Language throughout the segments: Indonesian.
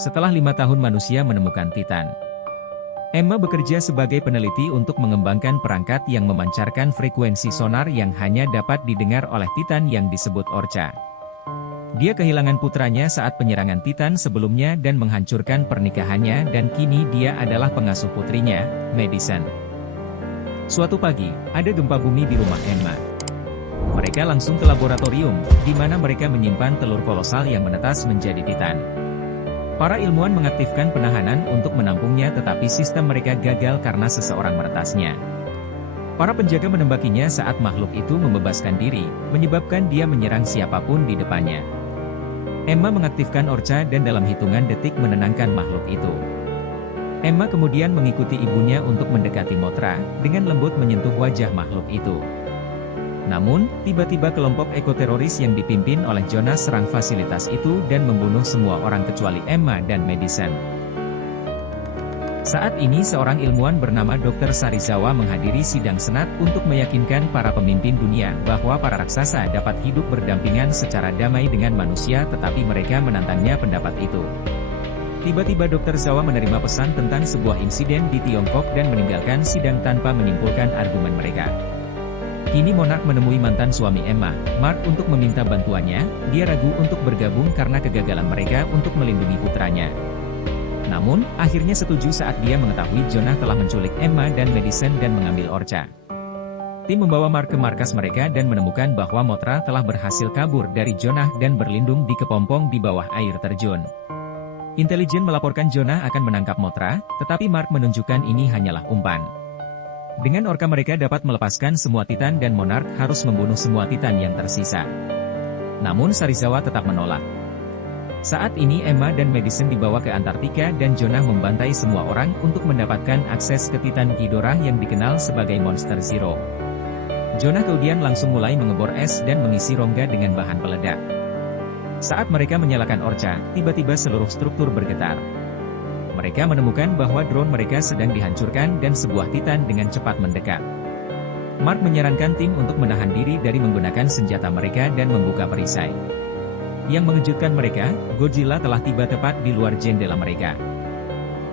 Setelah 5 tahun manusia menemukan Titan, Emma bekerja sebagai peneliti untuk mengembangkan perangkat yang memancarkan frekuensi sonar yang hanya dapat didengar oleh Titan yang disebut Orca. Dia kehilangan putranya saat penyerangan Titan sebelumnya dan menghancurkan pernikahannya, dan kini dia adalah pengasuh putrinya, Madison. Suatu pagi, ada gempa bumi di rumah Emma. Mereka langsung ke laboratorium, di mana mereka menyimpan telur kolosal yang menetas menjadi Titan. Para ilmuwan mengaktifkan penahanan untuk menampungnya, tetapi sistem mereka gagal karena seseorang meretasnya. Para penjaga menembakinya saat makhluk itu membebaskan diri, menyebabkan dia menyerang siapapun di depannya. Emma mengaktifkan Orca dan dalam hitungan detik menenangkan makhluk itu. Emma kemudian mengikuti ibunya untuk mendekati Mothra, dengan lembut menyentuh wajah makhluk itu. Namun, tiba-tiba kelompok ekoteroris yang dipimpin oleh Jonas serang fasilitas itu dan membunuh semua orang kecuali Emma dan Madison. Saat ini seorang ilmuwan bernama Dr. Sarizawa menghadiri sidang senat untuk meyakinkan para pemimpin dunia bahwa para raksasa dapat hidup berdampingan secara damai dengan manusia, tetapi mereka menantangnya pendapat itu. Tiba-tiba Dr. Zawa menerima pesan tentang sebuah insiden di Tiongkok dan meninggalkan sidang tanpa menyimpulkan argumen mereka. Kini monark menemui mantan suami Emma, Mark, untuk meminta bantuannya. Dia ragu untuk bergabung karena kegagalan mereka untuk melindungi putranya. Namun, akhirnya setuju saat dia mengetahui Jonah telah menculik Emma dan Madison dan mengambil Orca. Tim membawa Mark ke markas mereka dan menemukan bahwa Mothra telah berhasil kabur dari Jonah dan berlindung di kepompong di bawah air terjun. Intelijen melaporkan Jonah akan menangkap Mothra, tetapi Mark menunjukkan ini hanyalah umpan. Dengan Orca mereka dapat melepaskan semua Titan dan monark harus membunuh semua Titan yang tersisa. Namun Sarizawa tetap menolak. Saat ini Emma dan Madison dibawa ke Antartika dan Jonah membantai semua orang untuk mendapatkan akses ke Titan Ghidorah yang dikenal sebagai Monster Zero. Jonah kemudian langsung mulai mengebor es dan mengisi rongga dengan bahan peledak. Saat mereka menyalakan Orca, tiba-tiba seluruh struktur bergetar. Mereka menemukan bahwa drone mereka sedang dihancurkan dan sebuah Titan dengan cepat mendekat. Mark menyarankan tim untuk menahan diri dari menggunakan senjata mereka dan membuka perisai. Yang mengejutkan mereka, Godzilla telah tiba tepat di luar jendela mereka.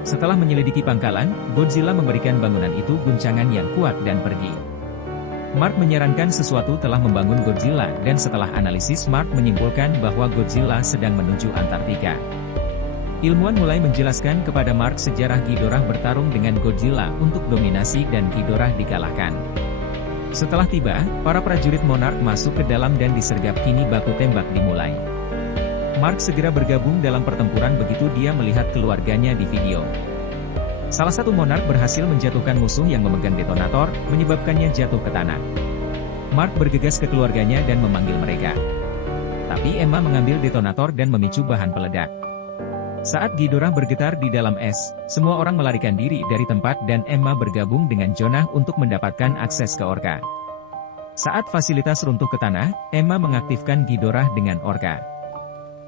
Setelah menyelidiki pangkalan, Godzilla memberikan bangunan itu guncangan yang kuat dan pergi. Mark menyarankan sesuatu telah membangun Godzilla, dan setelah analisis Mark menyimpulkan bahwa Godzilla sedang menuju Antartika. Ilmuwan mulai menjelaskan kepada Mark sejarah Ghidorah bertarung dengan Godzilla untuk dominasi dan Ghidorah dikalahkan. Setelah tiba, para prajurit monark masuk ke dalam dan disergap, kini baku tembak dimulai. Mark segera bergabung dalam pertempuran begitu dia melihat keluarganya di video. Salah satu monark berhasil menjatuhkan musuh yang memegang detonator, menyebabkannya jatuh ke tanah. Mark bergegas ke keluarganya dan memanggil mereka. Tapi Emma mengambil detonator dan memicu bahan peledak. Saat Ghidorah bergetar di dalam es, semua orang melarikan diri dari tempat dan Emma bergabung dengan Jonah untuk mendapatkan akses ke Orca. Saat fasilitas runtuh ke tanah, Emma mengaktifkan Ghidorah dengan Orca.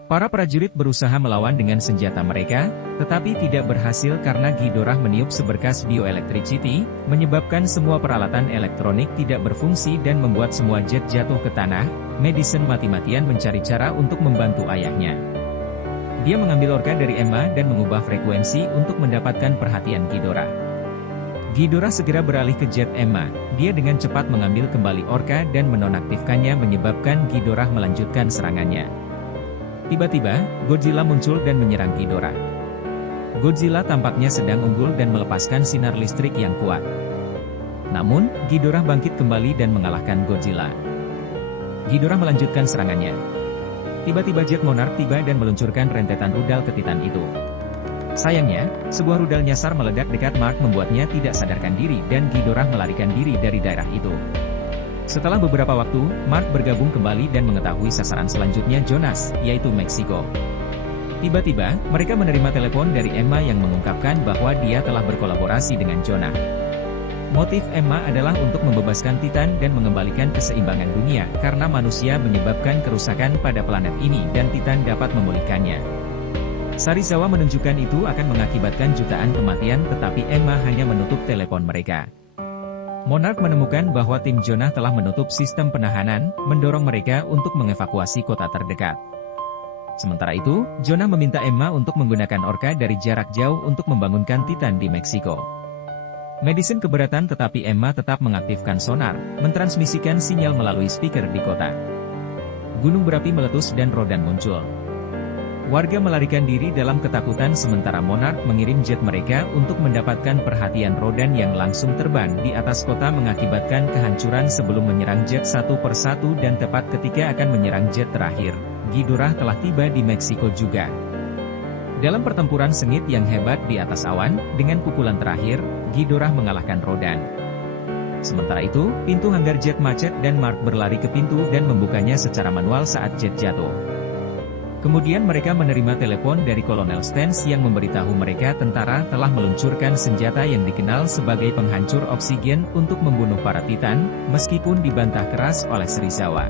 Para prajurit berusaha melawan dengan senjata mereka, tetapi tidak berhasil karena Ghidorah meniup seberkas bioelectricity, menyebabkan semua peralatan elektronik tidak berfungsi dan membuat semua jet jatuh ke tanah. Madison mati-matian mencari cara untuk membantu ayahnya. Dia mengambil Orca dari Emma dan mengubah frekuensi untuk mendapatkan perhatian Ghidorah. Ghidorah segera beralih ke jet Emma. Dia dengan cepat mengambil kembali Orca dan menonaktifkannya, menyebabkan Ghidorah melanjutkan serangannya. Tiba-tiba, Godzilla muncul dan menyerang Ghidorah. Godzilla tampaknya sedang unggul dan melepaskan sinar listrik yang kuat. Namun, Ghidorah bangkit kembali dan mengalahkan Godzilla. Ghidorah melanjutkan serangannya. Tiba-tiba jet monark tiba dan meluncurkan rentetan rudal ke Titan itu. Sayangnya, sebuah rudal nyasar meledak dekat Mark membuatnya tidak sadarkan diri dan Ghidorah melarikan diri dari daerah itu. Setelah beberapa waktu, Mark bergabung kembali dan mengetahui sasaran selanjutnya Jonas, yaitu Meksiko. Tiba-tiba, mereka menerima telepon dari Emma yang mengungkapkan bahwa dia telah berkolaborasi dengan Jonah. Motif Emma adalah untuk membebaskan Titan dan mengembalikan keseimbangan dunia, karena manusia menyebabkan kerusakan pada planet ini dan Titan dapat memulihkannya. Sarizawa menunjukkan itu akan mengakibatkan jutaan kematian, tetapi Emma hanya menutup telepon mereka. Monarch menemukan bahwa tim Jonah telah menutup sistem penahanan, mendorong mereka untuk mengevakuasi kota terdekat. Sementara itu, Jonah meminta Emma untuk menggunakan orka dari jarak jauh untuk membangunkan Titan di Meksiko. Madison keberatan tetapi Emma tetap mengaktifkan sonar, mentransmisikan sinyal melalui speaker di kota. Gunung berapi meletus dan Rodan muncul. Warga melarikan diri dalam ketakutan sementara Monarch mengirim jet mereka untuk mendapatkan perhatian Rodan yang langsung terbang di atas kota mengakibatkan kehancuran sebelum menyerang jet satu persatu dan tepat ketika akan menyerang jet terakhir, Ghidorah telah tiba di Meksiko juga. Dalam pertempuran sengit yang hebat di atas awan, dengan pukulan terakhir, Ghidorah mengalahkan Rodan. Sementara itu, pintu hanggar jet macet dan Mark berlari ke pintu dan membukanya secara manual saat jet jatuh. Kemudian mereka menerima telepon dari Kolonel Stans yang memberitahu mereka tentara telah meluncurkan senjata yang dikenal sebagai penghancur oksigen untuk membunuh para Titan, meskipun dibantah keras oleh Serizawa.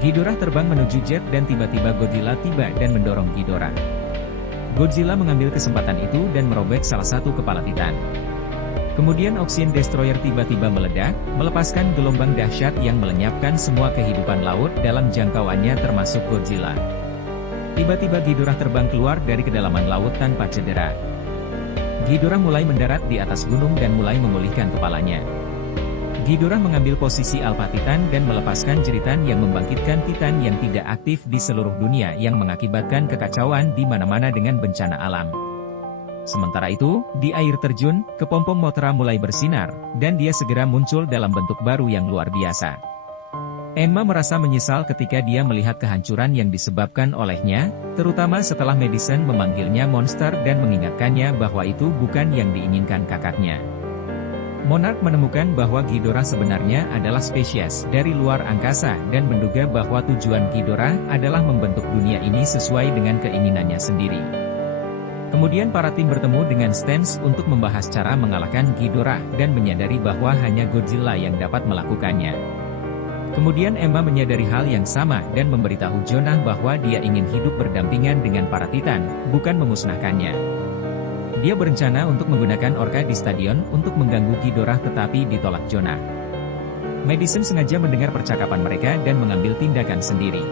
Ghidorah terbang menuju jet dan tiba-tiba Godzilla tiba dan mendorong Ghidorah. Godzilla mengambil kesempatan itu dan merobek salah satu kepala Titan. Kemudian Ocean Destroyer tiba-tiba meledak, melepaskan gelombang dahsyat yang melenyapkan semua kehidupan laut dalam jangkauannya termasuk Godzilla. Tiba-tiba Ghidorah terbang keluar dari kedalaman laut tanpa cedera. Ghidorah mulai mendarat di atas gunung dan mulai memulihkan kepalanya. Ghidorah mengambil posisi Alpha Titan dan melepaskan jeritan yang membangkitkan Titan yang tidak aktif di seluruh dunia yang mengakibatkan kekacauan di mana-mana dengan bencana alam. Sementara itu, di air terjun, kepompong Mothra mulai bersinar, dan dia segera muncul dalam bentuk baru yang luar biasa. Emma merasa menyesal ketika dia melihat kehancuran yang disebabkan olehnya, terutama setelah Madison memanggilnya monster dan mengingatkannya bahwa itu bukan yang diinginkan kakaknya. Monarch menemukan bahwa Ghidorah sebenarnya adalah spesies dari luar angkasa dan menduga bahwa tujuan Ghidorah adalah membentuk dunia ini sesuai dengan keinginannya sendiri. Kemudian para tim bertemu dengan Stans untuk membahas cara mengalahkan Ghidorah dan menyadari bahwa hanya Godzilla yang dapat melakukannya. Kemudian Emma menyadari hal yang sama dan memberitahu Jonah bahwa dia ingin hidup berdampingan dengan para Titan, bukan memusnahkannya. Dia berencana untuk menggunakan orka di stadion untuk mengganggu Ghidorah tetapi ditolak Jonah. Madison sengaja mendengar percakapan mereka dan mengambil tindakan sendiri.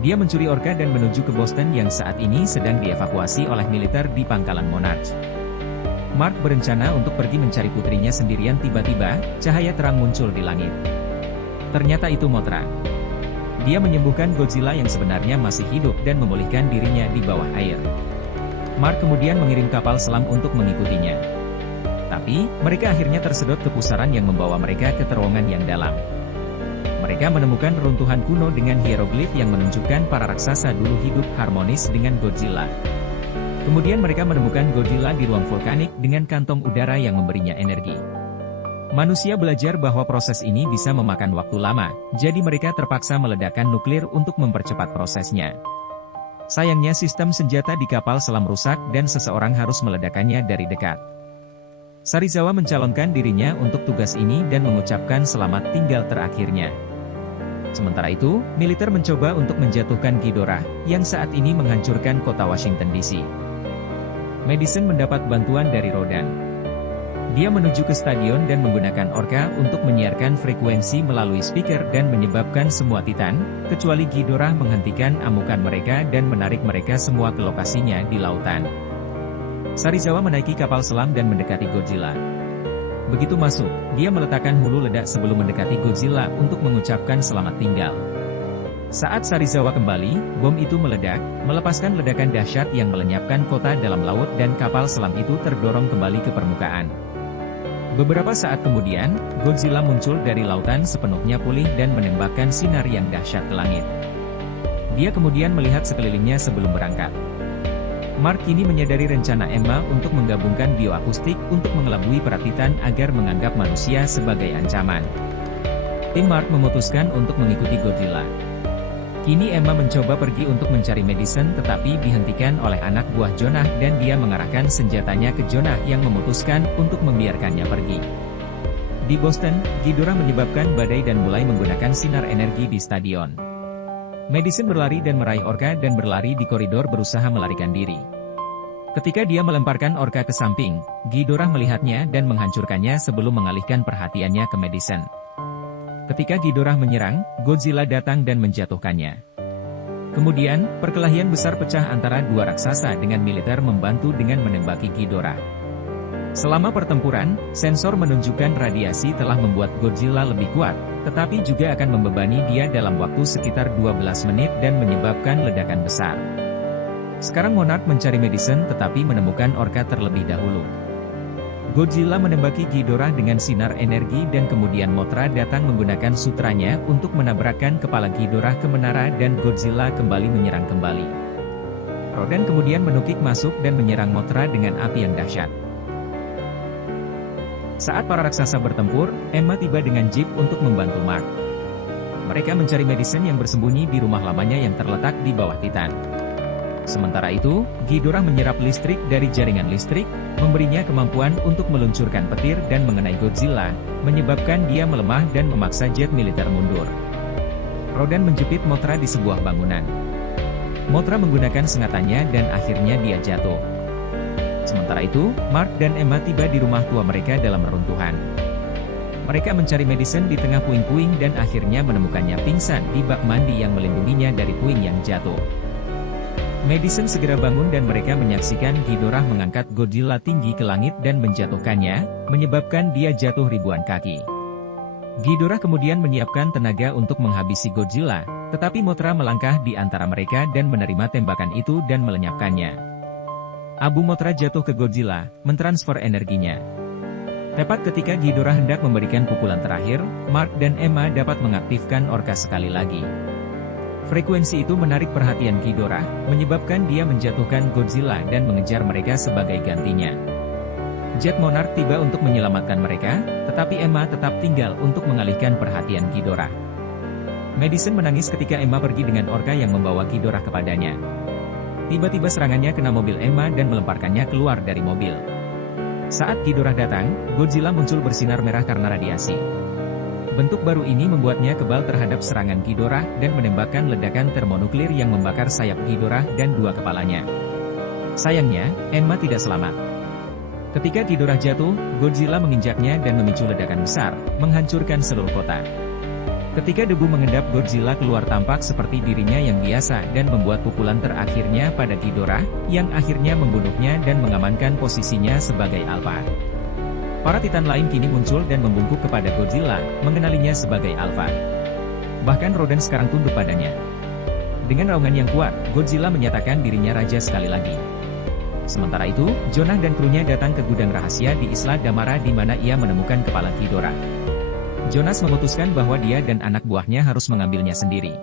Dia mencuri orka dan menuju ke Boston yang saat ini sedang dievakuasi oleh militer di pangkalan Monarch. Mark berencana untuk pergi mencari putrinya sendirian tiba-tiba, cahaya terang muncul di langit. Ternyata itu Mothra. Dia menyembuhkan Godzilla yang sebenarnya masih hidup dan memulihkan dirinya di bawah air. Mark kemudian mengirim kapal selam untuk mengikutinya. Tapi, mereka akhirnya tersedot ke pusaran yang membawa mereka ke terowongan yang dalam. Mereka menemukan runtuhan kuno dengan hieroglif yang menunjukkan para raksasa dulu hidup harmonis dengan Godzilla. Kemudian mereka menemukan Godzilla di ruang vulkanik dengan kantong udara yang memberinya energi. Manusia belajar bahwa proses ini bisa memakan waktu lama, jadi mereka terpaksa meledakkan nuklir untuk mempercepat prosesnya. Sayangnya sistem senjata di kapal selam rusak dan seseorang harus meledakkannya dari dekat. Serizawa mencalonkan dirinya untuk tugas ini dan mengucapkan selamat tinggal terakhirnya. Sementara itu, militer mencoba untuk menjatuhkan Ghidorah, yang saat ini menghancurkan kota Washington DC. Madison mendapat bantuan dari Rodan. Dia menuju ke stadion dan menggunakan orka untuk menyiarkan frekuensi melalui speaker dan menyebabkan semua Titan, kecuali Ghidorah menghentikan amukan mereka dan menarik mereka semua ke lokasinya di lautan. Serizawa menaiki kapal selam dan mendekati Godzilla. Begitu masuk, dia meletakkan hulu ledak sebelum mendekati Godzilla untuk mengucapkan selamat tinggal. Saat Serizawa kembali, bom itu meledak, melepaskan ledakan dahsyat yang melenyapkan kota dalam laut dan kapal selam itu terdorong kembali ke permukaan. Beberapa saat kemudian, Godzilla muncul dari lautan sepenuhnya pulih dan menembakkan sinar yang dahsyat ke langit. Dia kemudian melihat sekelilingnya sebelum berangkat. Mark kini menyadari rencana Emma untuk menggabungkan bioakustik untuk mengelabui para Titan agar menganggap manusia sebagai ancaman. Tim Mark memutuskan untuk mengikuti Godzilla. Kini Emma mencoba pergi untuk mencari Madison tetapi dihentikan oleh anak buah Jonah dan dia mengarahkan senjatanya ke Jonah yang memutuskan untuk membiarkannya pergi. Di Boston, Ghidorah menyebabkan badai dan mulai menggunakan sinar energi di stadion. Madison berlari dan meraih orka dan berlari di koridor berusaha melarikan diri. Ketika dia melemparkan orka ke samping, Ghidorah melihatnya dan menghancurkannya sebelum mengalihkan perhatiannya ke Madison. Ketika Ghidorah menyerang, Godzilla datang dan menjatuhkannya. Kemudian, perkelahian besar pecah antara dua raksasa dengan militer membantu dengan menembaki Ghidorah. Selama pertempuran, sensor menunjukkan radiasi telah membuat Godzilla lebih kuat, tetapi juga akan membebani dia dalam waktu sekitar 12 menit dan menyebabkan ledakan besar. Sekarang Monarch mencari Madison tetapi menemukan Orca terlebih dahulu. Godzilla menembaki Ghidorah dengan sinar energi dan kemudian Mothra datang menggunakan sutranya untuk menabrakkan kepala Ghidorah ke menara dan Godzilla kembali menyerang kembali. Rodan kemudian menukik masuk dan menyerang Mothra dengan api yang dahsyat. Saat para raksasa bertempur, Emma tiba dengan jeep untuk membantu Mark. Mereka mencari Madison yang bersembunyi di rumah lamanya yang terletak di bawah Titan. Sementara itu, Ghidorah menyerap listrik dari jaringan listrik, memberinya kemampuan untuk meluncurkan petir dan mengenai Godzilla, menyebabkan dia melemah dan memaksa jet militer mundur. Rodan menjepit Mothra di sebuah bangunan. Mothra menggunakan sengatannya dan akhirnya dia jatuh. Sementara itu, Mark dan Emma tiba di rumah tua mereka dalam reruntuhan. Mereka mencari Madison di tengah puing-puing dan akhirnya menemukannya pingsan di bak mandi yang melindunginya dari puing yang jatuh. Madison segera bangun dan mereka menyaksikan Ghidorah mengangkat Godzilla tinggi ke langit dan menjatuhkannya, menyebabkan dia jatuh ribuan kaki. Ghidorah kemudian menyiapkan tenaga untuk menghabisi Godzilla, tetapi Mothra melangkah di antara mereka dan menerima tembakan itu dan melenyapkannya. Abu Mothra jatuh ke Godzilla, mentransfer energinya. Tepat ketika Ghidorah hendak memberikan pukulan terakhir, Mark dan Emma dapat mengaktifkan Orca sekali lagi. Frekuensi itu menarik perhatian Ghidorah, menyebabkan dia menjatuhkan Godzilla dan mengejar mereka sebagai gantinya. Jet Monarch tiba untuk menyelamatkan mereka, tetapi Emma tetap tinggal untuk mengalihkan perhatian Ghidorah. Madison menangis ketika Emma pergi dengan Orca yang membawa Ghidorah kepadanya. Tiba-tiba serangannya kena mobil Emma dan melemparkannya keluar dari mobil. Saat Ghidorah datang, Godzilla muncul bersinar merah karena radiasi. Bentuk baru ini membuatnya kebal terhadap serangan Ghidorah dan menembakkan ledakan termonuklir yang membakar sayap Ghidorah dan dua kepalanya. Sayangnya, Emma tidak selamat. Ketika Ghidorah jatuh, Godzilla menginjaknya dan memicu ledakan besar, menghancurkan seluruh kota. Ketika debu mengendap, Godzilla keluar tampak seperti dirinya yang biasa dan membuat pukulan terakhirnya pada Ghidorah, yang akhirnya membunuhnya dan mengamankan posisinya sebagai Alpha. Para Titan lain kini muncul dan membungkuk kepada Godzilla, mengenalinya sebagai Alpha. Bahkan Rodan sekarang tunduk padanya. Dengan raungan yang kuat, Godzilla menyatakan dirinya raja sekali lagi. Sementara itu, Jonah dan krunya datang ke gudang rahasia di Isla Damara di mana ia menemukan kepala Ghidorah. Jonas memutuskan bahwa dia dan anak buahnya harus mengambilnya sendiri.